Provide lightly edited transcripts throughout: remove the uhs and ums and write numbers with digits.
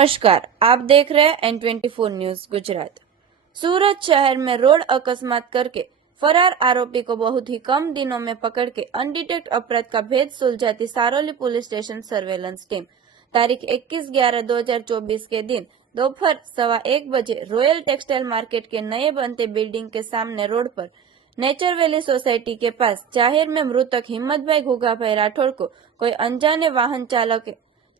नमस्कार, आप देख रहे हैं N24 न्यूज गुजरात। सूरत शहर में रोड अकस्मात करके फरार आरोपी को बहुत ही कम दिनों में पकड़ के अनडिटेक्ट अपराध का भेद सुलझाती Saroli police station surveillance team तारीख 21/11/2024 के दिन दोपहर 1:15 बजे रॉयल टेक्सटाइल मार्केट के नए बनते बिल्डिंग के सामने रोड पर नेचर वैली सोसाइटी के पास जाहिर में मृतक हिम्मतभाई घुगाभाई राठौड़ को कोई अनजाने वाहन चालक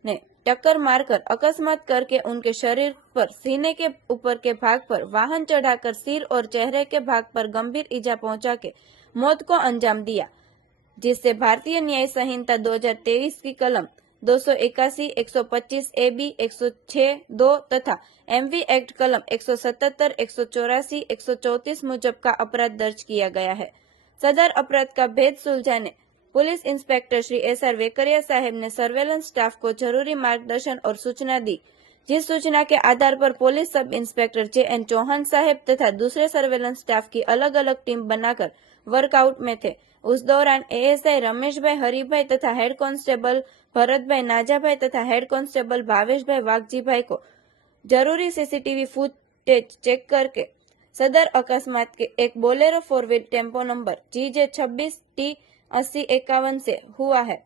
ने टक्कर मारकर अकस्मात करके उनके शरीर पर सीने के ऊपर के भाग पर वाहन चढ़ाकर सिर और चेहरे के भाग पर गंभीर ईजा पहुंचा के मौत को अंजाम दिया, जिससे भारतीय न्याय संहिता 2023 की कलम 281, 125 AB, 106(2) तथा MV एक्ट कलम 177, 184, 134 मुजब का अपराध दर्ज किया गया है। सदर अपराध का भेद सुलझाने police inspector Shri SR Vekariya Saheb ने सर्वेलेंस स्टाफ को जरूरी मार्गदर्शन और सूचना दी, जिस सूचना के आधार पर police sub inspector JN Chauhan साहेब तथा दूसरे सर्वेलेंस स्टाफ की अलग अलग टीम बनाकर वर्कआउट में थे। उस दौरान ASI रमेशभाई हरिभाई तथा हेड कांस्टेबल भरतभाई नाजाभाई तथा हेड कांस्टेबल भावेशभाई वाघजीभाई को जरूरी CCTV फुटेज चेक करके सदर अकस्मात के एक बोलेरो 4 टेम्पो नंबर GJ26T 8051 से हुआ है,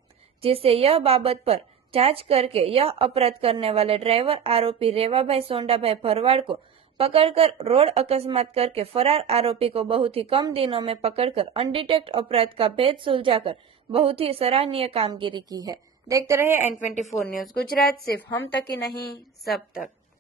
जिससे यह बाबत पर जांच करके यह अपराध करने वाले ड्राइवर आरोपी रेवाभाई सोंडाभाई भरवाड़ को पकड़कर रोड अकस्मात करके फरार आरोपी को बहुत ही कम दिनों में पकड़कर अनडिटेक्ट अपराध का भेद सुलझाकर बहुत ही सराहनीय कामगिरी की है। देखते रहिए N24 न्यूज गुजरात, सिर्फ हम तक ही नहीं सब तक।